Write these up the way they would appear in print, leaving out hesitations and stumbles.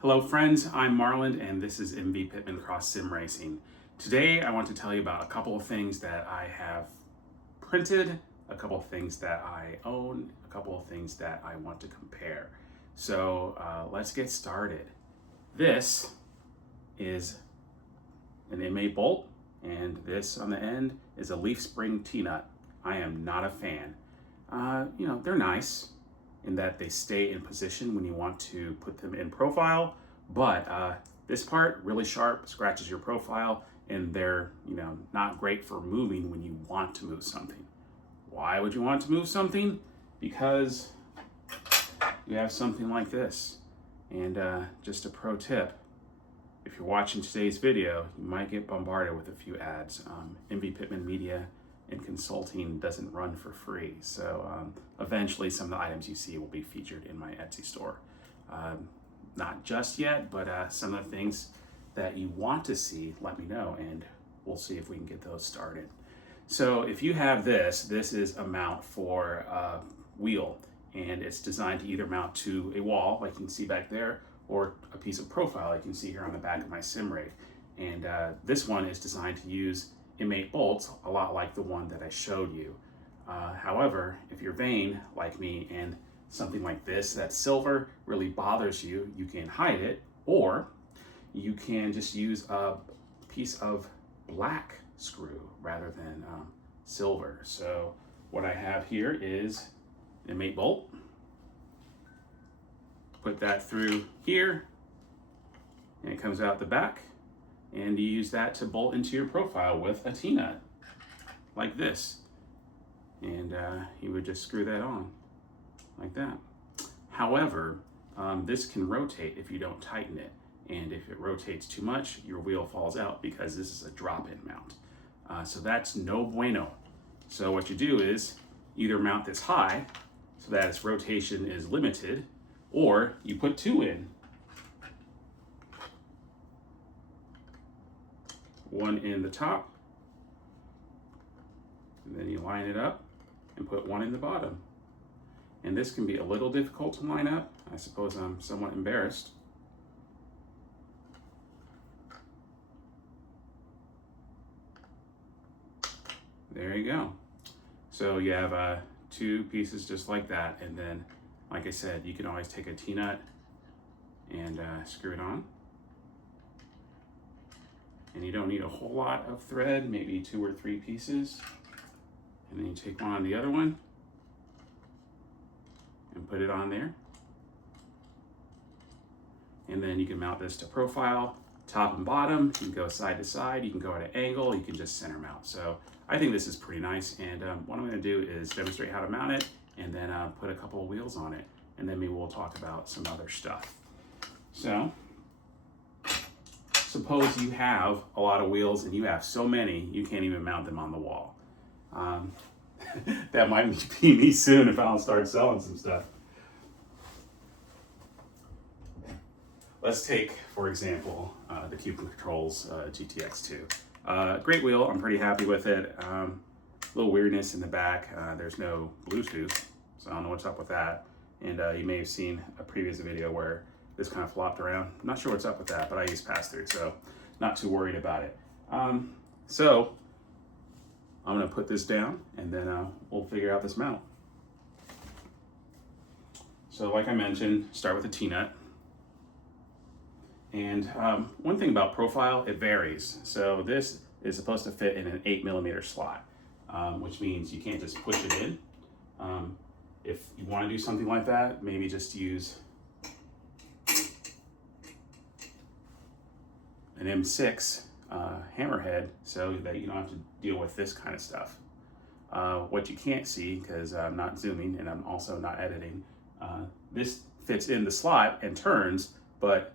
Hello friends, I'm Marlon and this is MV Pittman Cross Sim Racing. Today I want to tell you about a couple of things that I have printed, a couple of things that I own, a couple of things that I want to compare. So let's get started. This is an M8 bolt and this on the end is a leaf spring T-nut. I am not a fan. They're nice in that they stay in position when you want to put them in profile, but this part really sharp, scratches your profile, and they're not great for moving when you want to move something. Why would you want to move something? Because you have something like this. And just a pro tip, if you're watching today's video, you might get bombarded with a few ads. MV Pittman Media and Consulting doesn't run for free. So eventually some of the items you see will be featured in my Etsy store. Not just yet, but some of the things that you want to see, let me know and we'll see if we can get those started. So if you have this is a mount for a wheel, and it's designed to either mount to a wall, like you can see back there, or a piece of profile, like you can see here on the back of my sim rig. And this one is designed to use M8 bolts, a lot like the one that I showed you. However, if you're vain like me and something like this, that silver really bothers you, you can hide it, or you can just use a piece of black screw rather than silver. So what I have here is an M8 bolt. Put that through here, and it comes out the back. And you use that to bolt into your profile with a T-nut, like this. And you would just screw that on, like that. However, this can rotate if you don't tighten it. And if it rotates too much, your wheel falls out because this is a drop-in mount. So that's no bueno. So what you do is either mount this high so that its rotation is limited, or you put two in. One in the top, and then you line it up and put one in the bottom. And this can be a little difficult to line up. I suppose I'm somewhat embarrassed. There you go. So you have two pieces just like that, and then, like I said, you can always take a T-nut and screw it on. And you don't need a whole lot of thread, maybe 2 or 3 pieces. And then you take one on the other one and put it on there. And then you can mount this to profile, top and bottom. You can go side to side, you can go at an angle, you can just center mount. So I think this is pretty nice. And what I'm gonna do is demonstrate how to mount it and then put a couple of wheels on it. And then maybe we'll talk about some other stuff. So, suppose you have a lot of wheels and you have so many you can't even mount them on the wall. That might be me soon if I don't start selling some stuff. Let's take, for example, the Cubicle Controls GTX2. Great wheel, I'm pretty happy with it. A little weirdness in the back. There's no Bluetooth, so I don't know what's up with that. And you may have seen a previous video where this kind of flopped around. I'm not sure what's up with that, but I use pass-through, so not too worried about it. So I'm gonna put this down and then we'll figure out this mount. So like I mentioned, start with a T-nut. And one thing about profile, it varies. So this is supposed to fit in an 8mm slot, which means you can't just push it in. If you wanna do something like that, maybe just use an M6 hammerhead so that you don't have to deal with this kind of stuff. What you can't see, because I'm not zooming and I'm also not editing, this fits in the slot and turns, but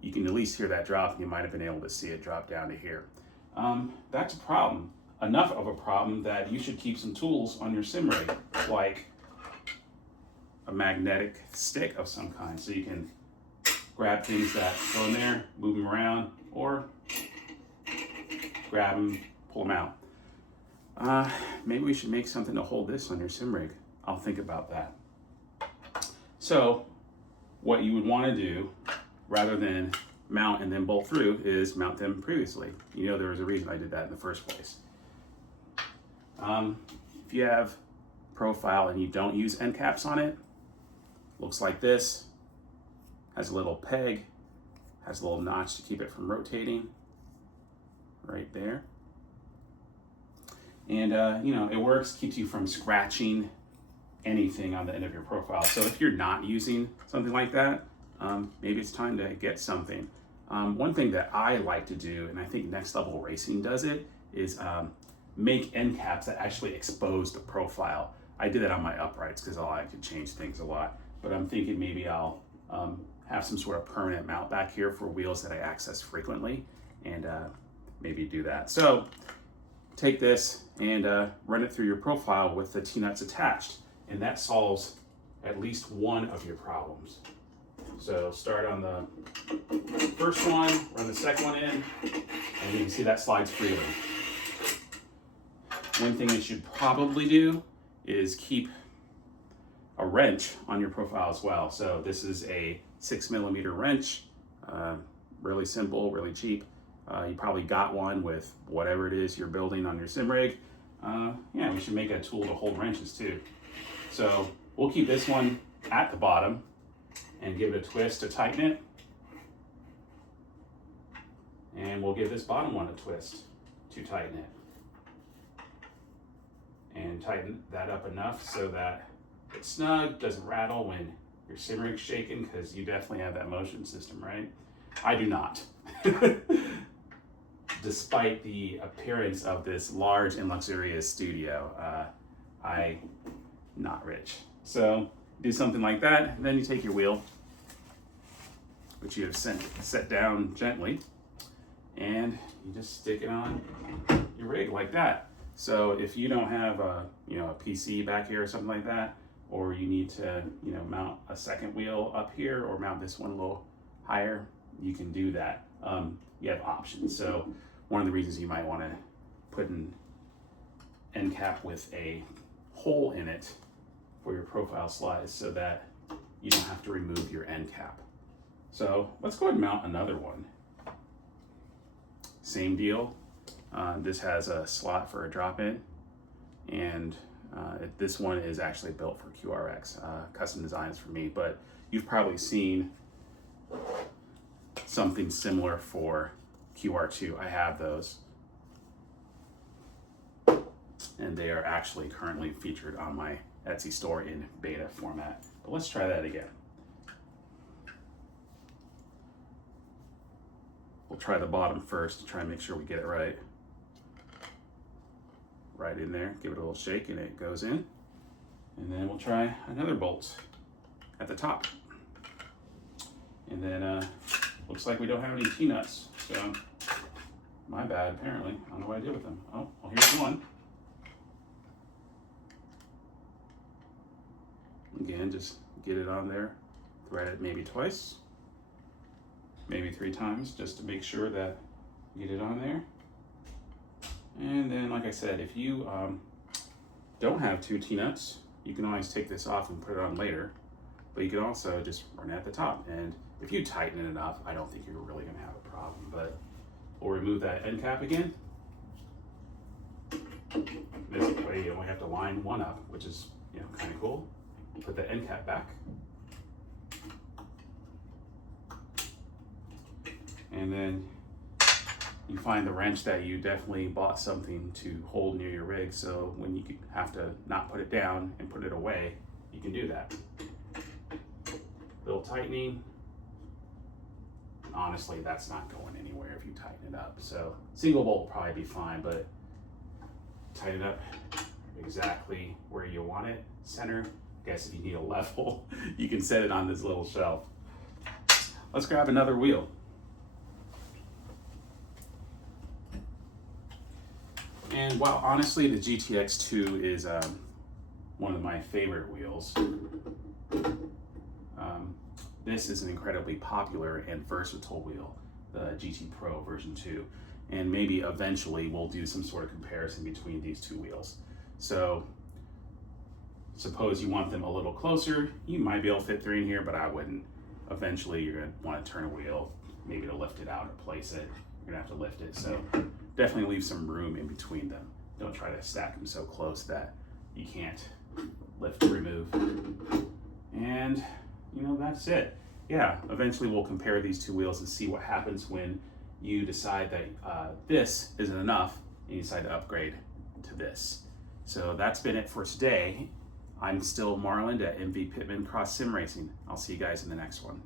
you can at least hear that drop, and you might have been able to see it drop down to here. That's a problem. Enough of a problem that you should keep some tools on your sim rig, like a magnetic stick of some kind, so you can grab things that go in there, move them around, or grab them, pull them out. Maybe we should make something to hold this on your sim rig. I'll think about that. So what you would want to do rather than mount and then bolt through is mount them previously. You know, there was a reason I did that in the first place. If you have profile and you don't use end caps on it, looks like this. Has a little peg, has a little notch to keep it from rotating right there. And you know, it works, keeps you from scratching anything on the end of your profile. So if you're not using something like that, maybe it's time to get something. One thing that I like to do, and I think Next Level Racing does it, is make end caps that actually expose the profile. I did that on my uprights because I like to change things a lot, but I'm thinking maybe I'll have some sort of permanent mount back here for wheels that I access frequently, and maybe do that. So take this and run it through your profile with the T-nuts attached, and that solves at least one of your problems. So start on the first one, run the second one in, and you can see that slides freely. One thing you should probably do is keep a wrench on your profile as well. So this is a 6mm wrench, really simple, really cheap. You probably got one with whatever it is you're building on your sim rig. Yeah, we should make a tool to hold wrenches too. So we'll keep this one at the bottom and give it a twist to tighten it. And we'll give this bottom one a twist to tighten it. And tighten that up enough so that it's snug, doesn't rattle when your sim rig's shaking, because you definitely have that motion system, right? I do not. Despite the appearance of this large and luxurious studio, I'm not rich. So do something like that, and then you take your wheel, which you have set down gently, and you just stick it on your rig like that. So if you don't have a PC back here or something like that, or you need to mount a second wheel up here or mount this one a little higher, you can do that. You have options. So one of the reasons you might want to put an end cap with a hole in it for your profile slides so that you don't have to remove your end cap. So let's go ahead and mount another one. Same deal. This has a slot for a drop-in, and this one is actually built for QRX, custom designs for me, but you've probably seen something similar for QR2. I have those, and they are actually currently featured on my Etsy store in beta format. But let's try that again. We'll try the bottom first to try and make sure we get it right. Right in there, give it a little shake and it goes in. And then we'll try another bolt at the top. And then looks like we don't have any T-nuts. So my bad, apparently. I don't know what I did with them. Oh, well, here's one. Again, just get it on there, thread it maybe twice, maybe 3 times, just to make sure that you get it on there. And then, like I said, if you don't have 2 T-nuts, you can always take this off and put it on later, but you can also just run it at the top. And if you tighten it enough, I don't think you're really gonna have a problem, but we'll remove that end cap again. This way you only have to line one up, which is kind of cool. Put the end cap back. And then you find the wrench that you definitely bought something to hold near your rig, so when you have to not put it down and put it away, you can do that. Little tightening. Honestly, that's not going anywhere if you tighten it up. So single bolt will probably be fine, but tighten it up exactly where you want it. Center. I guess if you need a level, you can set it on this little shelf. Let's grab another wheel. And while honestly the GTX2 is one of my favorite wheels, this is an incredibly popular and versatile wheel, the GT Pro version 2. And maybe eventually we'll do some sort of comparison between these 2 wheels. So suppose you want them a little closer, you might be able to fit 3 in here, but I wouldn't. eventually you're gonna want to turn a wheel, maybe to lift it out or place it. You're gonna have to lift it. So definitely leave some room in between them. Don't try to stack them so close that you can't lift or remove. And that's it. Yeah, eventually we'll compare these two wheels and see what happens when you decide that this isn't enough and you decide to upgrade to this. So that's been it for today. I'm still Marland at MV Pittman Cross Sim Racing. I'll see you guys in the next one.